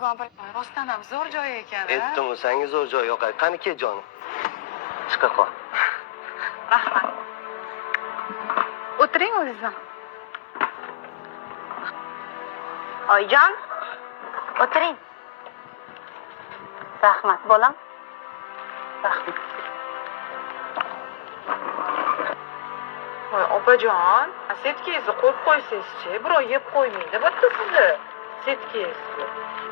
bugun bir rostdan ham zo'r joy ekan. Aytdim, senga zo'r joy yo'qay. Qani kel jonim. Chiqa qol. Rahmat. O'tiring o'zizam. Oyijon, o'tiring. Rahmat, bolam. Rahmat. Voy opajon, setkangizni qo'yib qo'ysangizchi, birov yeb qo'ymaydi bitta sizni. Setkangizni.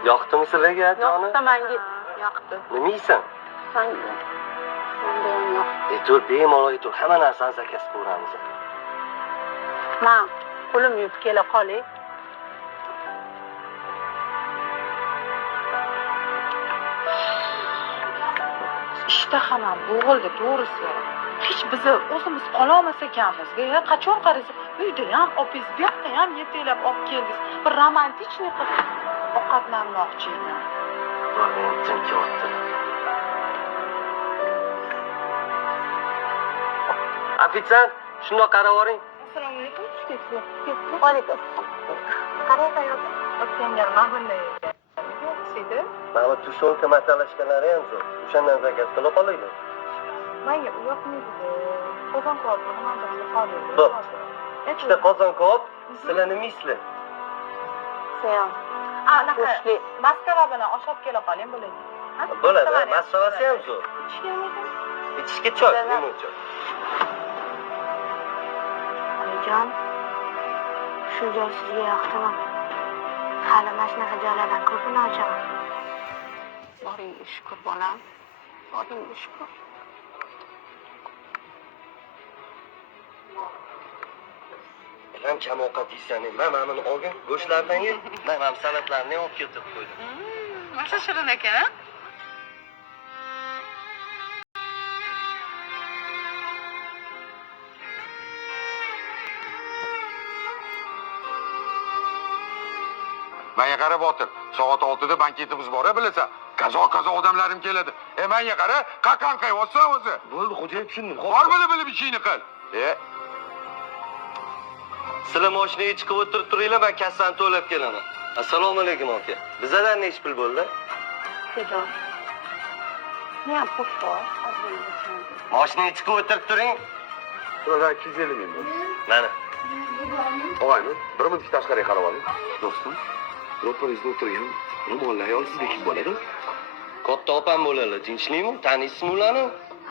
Yoqdimi sizlarga jonim? Yoqdi menga. Yoqdi. Nima yeysan? Menga. Menga ham yoqdi. Tur, bemalol tur. Hamma narsani zakasib ko'ramiz. Men qo'lim yuvib kela qolay. Ishtaham ham bo'g'ildi to'g'risi. Hech bizni o'zimiz qololmas ekanmiz. Qachon qarasa, uyda ham opingiz, bu yoqda ham yetaklab olib keldingiz. Bir romantichniy qilib ovqatlanmoqchi edim. Men tinch o'tdi. Ofitsiant, shundoq qarab oling. Assalomu alaykum. Alaykum. Qarang qayoqqa? O'tganga nima bunday ekan? Yo'q, sidi. Mana tushunka masalashkalari ham zo'r. O'shandan zakas qilib qolaylik. Menga u yoqmaydi. Qozon qoldi, nimadir qoldi. Xo'p. Ikkita qozon ko'p, sizlar nima yeysizlar? Sen. Anaqa Moskva bilan oshib kela qoling bo'ladi. Bo'ladi, masalasi ham zo'r. Ichishga choy, nima uchun? Oyijon, shu joy sizga yoqdimi? Hali mana shunaqa joylardan ko'pini ochaman. Boringga shukur bolam. Boringga shukur. Ham kam ovqat yeysan, mana buni olgin, go'shtlardan ye. Men ham salatlarni olib ketib qo'ydim. Masa shirin ekan. Menga qara Botir, soat 6da banketimiz bor, bilasan. Qazo odamlarim keladi. Menga qara, qaqan qayapsan o'zi. Bo'ldi, xo'jayin tushundim. Bor bilib ishingni qil. Sizlar mashinaga chiqib o'tirib turinglar, men kassani to'lab kelaman. Assalomu alaykum aka. Bizdan nechta pul bo'ldi? Oyijon. Men qo'shib Mashinaga chiqib o'tirib turing. Ular 250 ming bo'ldi. Mana. Og'ayni, bir minut tashqariga qarab oling. Do'stim, ro'paringizda o'tirgan ro'molli ayol sizga kim bo'ladi? Katta opam bo'ladi, tinchlikmi? Taniysizmi ularni?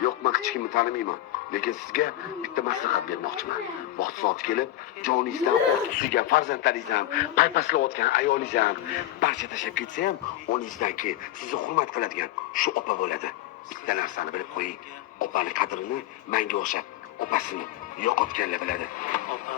Yo'q, men hech kimni tanimayman. Lekin sizga bitta maslahat bermoqchiman. Vaqt soati kelib, joningizdan ortiq suygan farzandlaringiz ham, paypaslayotgan ayolingiz ham barcha tashlab ketsa ham, o'rningizdan keyin sizni hurmat qiladigan shu opa bo'ladi. Bitta narsani bilib qo'ying. Opani qadrini menga o'xshab, opasini yo'qotganlar biladi. Opa,